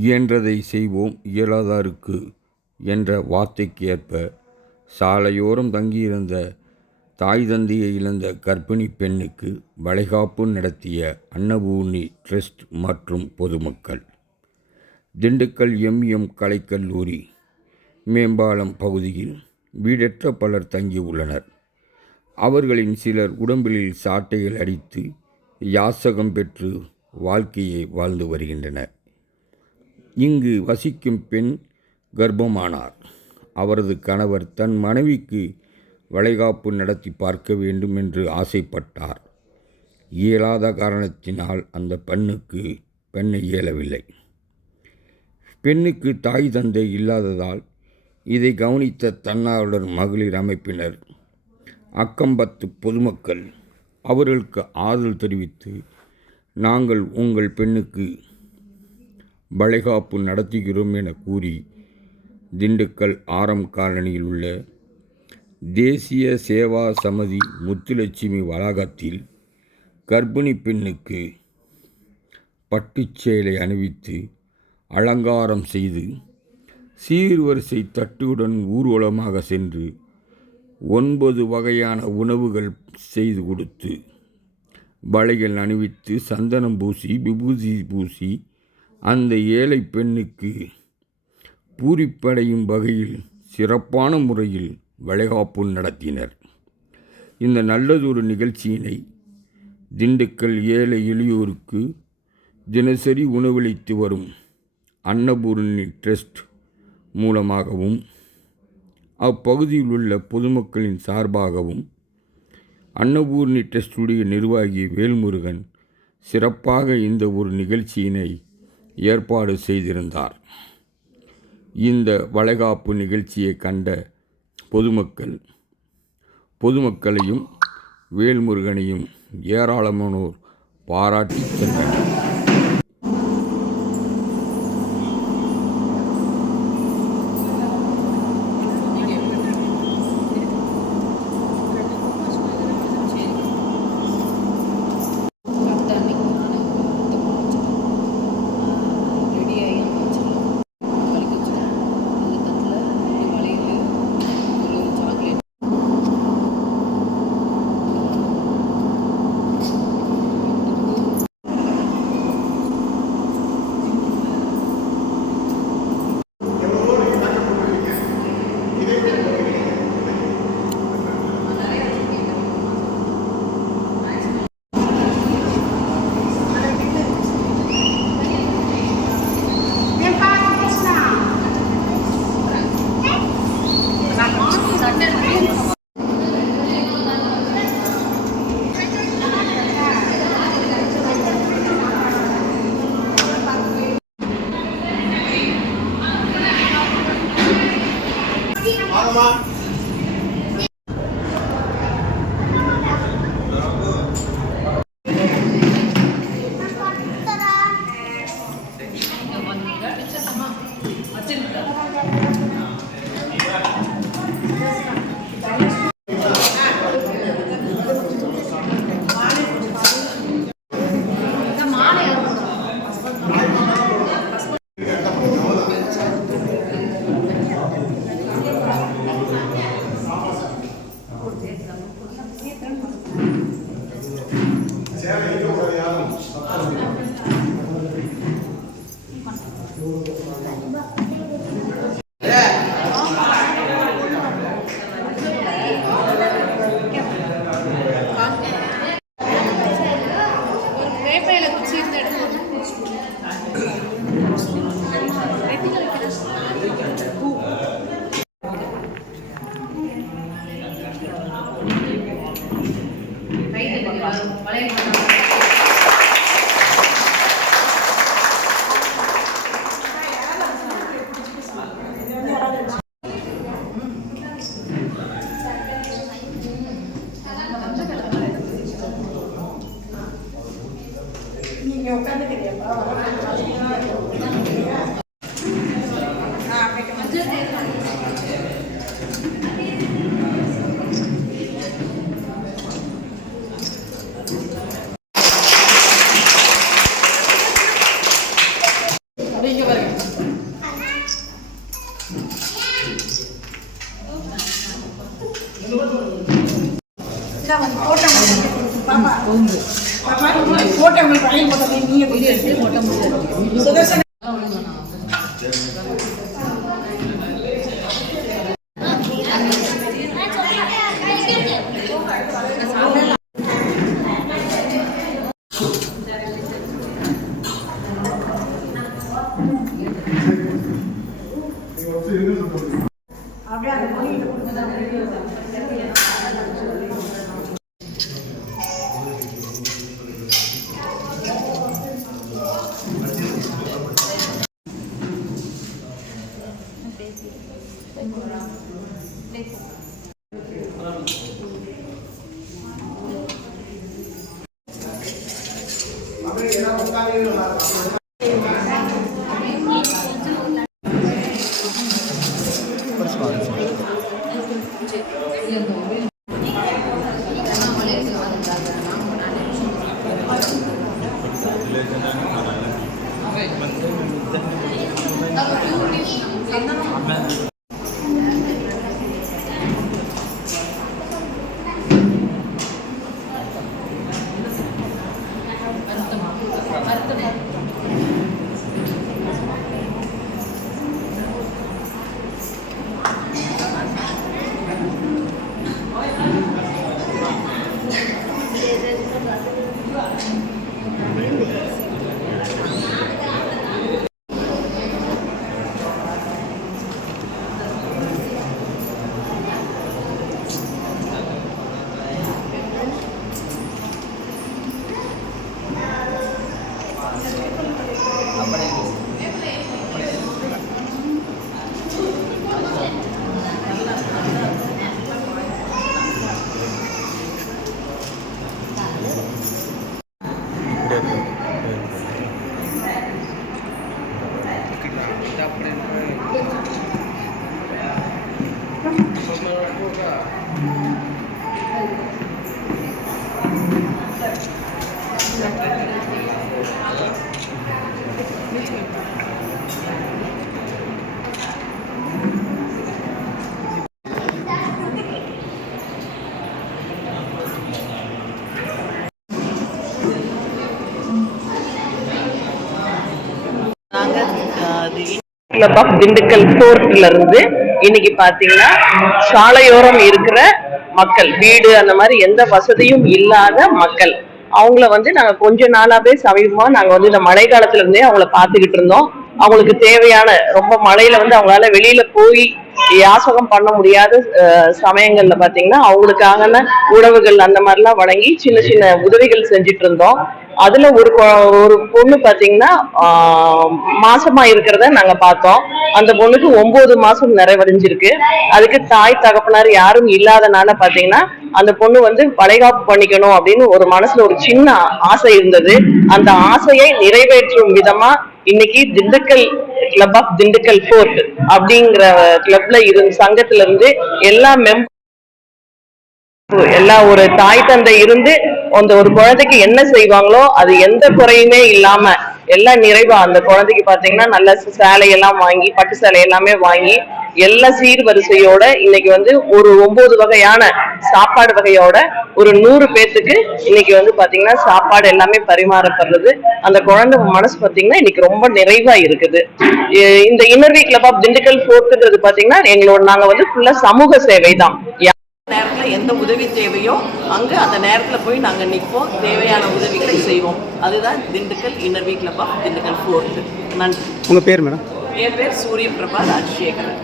இயன்றதை செய்வோம் இயலாதாருக்கு என்ற வார்த்தைக்கு ஏற்ப சாலையோரம் தங்கியிருந்த தாய் தந்தையை இழந்த கர்ப்பிணி பெண்ணுக்கு வளைகாப்பு நடத்திய அன்னபூர்ணி ட்ரஸ்ட் மற்றும் பொதுமக்கள். திண்டுக்கல் எம் கலைக்கல்லூரி மேம்பாலம் பகுதியில் வீடற்ற பலர் தங்கியுள்ளனர். அவர்களின் சிலர் உடம்பில் சாட்டைகள் அடித்து யாசகம் பெற்று வாழ்க்கையை வாழ்ந்து வருகின்றனர். இங்கு வசிக்கும் பெண் கர்ப்பமானார். அவரது கணவர் தன் மனைவிக்கு வளைகாப்பு நடத்தி பார்க்க வேண்டும் என்று ஆசைப்பட்டார். இயலாத காரணத்தினால் அந்த பெண்ணை இயலவில்லை. பெண்ணுக்கு தாய் தந்தை இல்லாததால் இதை கவனித்த தன்னார்வலர் மகளிர் அமைப்பினர், அக்கம்பத்து பொதுமக்கள் அவர்களுக்கு ஆறுதல் தெரிவித்து, நாங்கள் உங்கள் பெண்ணுக்கு வளைகாப்பு நடத்துகிறோம் என கூறி திண்டுக்கல் ஆரம் காலனியில் உள்ள தேசிய சேவா சமிதி முத்துலட்சுமி வளாகத்தில் கர்ப்பிணி பெண்ணுக்கு பட்டுச்சேலை அணிவித்து அலங்காரம் செய்து சீர்வரிசை தட்டுடன் ஊர்வலமாக சென்று 9 வகையான உணவுகள் செய்து கொடுத்து வளையல் அணிவித்து சந்தனம் பூசி விபூதி பூசி அந்த ஏழை பெண்ணுக்கு பூரிப்படையும் வகையில் சிறப்பான முறையில் வளைகாப்பு நடத்தினர். இந்த நல்லதொரு நிகழ்ச்சியினை திண்டுக்கல் ஏழை எளியோருக்கு தினசரி உணவளித்து வரும் அன்னபூர்ணி ட்ரஸ்ட் மூலமாகவும் அப்பகுதியில் உள்ள பொதுமக்களின் சார்பாகவும் அன்னபூர்ணி ட்ரஸ்டுடைய நிர்வாகி வேல்முருகன் சிறப்பாக இந்த ஒரு நிகழ்ச்சியினை ஏற்பாடு செய்திருந்தார். இந்த வளைகாப்பு நிகழ்ச்சியை கண்ட பொதுமக்களையும் வேல்முருகனையும் ஏராளமானோர் பாராட்டி சென்றனர். இங்கே பாருங்க. கிளப் ஆஃப் திண்டுக்கல் போர்ட்ல இருந்து இன்னைக்கு பாத்தீங்கன்னா சாலையோரம் இருக்கிற மக்கள், வீடு அந்த மாதிரி எந்த வசதியும் இல்லாத மக்கள், அவங்கள வந்து நாங்க கொஞ்ச நாளாவே சமீபமா நாங்க வந்து இந்த மழை காலத்துல இருந்தே அவங்கள பாத்துக்கிட்டு இருந்தோம். அவங்களுக்கு தேவையான ரொம்ப மழையில வந்து அவங்களால வெளியில போய் யாசகம் பண்ண முடியாத சமயங்கள்ல பாத்தீங்கன்னா அவங்களுக்கான உணவுகள் அந்த மாதிரிலாம் வழங்கி சின்ன சின்ன உதவிகள் செஞ்சுட்டு இருந்தோம். அதுல ஒரு பொண்ணு பாத்தீங்கன்னா மாசமா இருக்கிறத நாங்க பார்த்தோம். அந்த பொண்ணுக்கு 9 மாசம் நிறைவடைஞ்சிருக்கு. அதுக்கு தாய் தகப்பனார் யாரும் இல்லாதனால பாத்தீங்கன்னா அந்த பொண்ணு வந்து வளைகாப்பு பண்ணிக்கணும் அப்படின்னு ஒரு மனசுல ஒரு சின்ன ஆசை இருந்தது. அந்த ஆசையை நிறைவேற்றும் விதமா இன்னைக்கு Dindigul club of Dindigul fort அப்படிங்கிற கிளப்ல சங்கத்துல இருந்து எல்லா ஒரு தாய் தந்தை இருந்து அந்த ஒரு குழந்தைக்கு என்ன செய்வாங்களோ அது எந்த குறையுமே இல்லாம எல்லாம் நிறைவா அந்த குழந்தைக்கு பாத்தீங்கன்னா நல்ல சேலையெல்லாம் வாங்கி, பட்டு சேலை எல்லாமே வாங்கி எல்லா சீர்வரிசையோட இன்னைக்கு வந்து ஒரு 9 வகையான சாப்பாடு வகையோட ஒரு 100 பேத்துக்கு இன்னைக்கு வந்து பாத்தீங்கன்னா சாப்பாடு எல்லாமே பரிமாறப்படுறது. அந்த குழந்தை மனசு பாத்தீங்கன்னா இன்னைக்கு ரொம்ப நிறைவா இருக்குது. இந்த இன்னர்வி கிளப் ஆஃப் திண்டுக்கல் போர்ட்ன்றது பாத்தீங்கன்னா நாங்க வந்து ஃபுல்லா சமூக சேவை தான். நேரத்துல எந்த உதவி தேவையோ அங்க அந்த நேரத்துல போய் நாங்க நிற்போம், தேவையான உதவிகளை செய்வோம். அதுதான் Dindigul Inner Wheel club of Dindigul Fort. நன்றி. உங்க பேர் மேடம்? என் பேர் சூரிய பிரபா ராஜசேகரன்.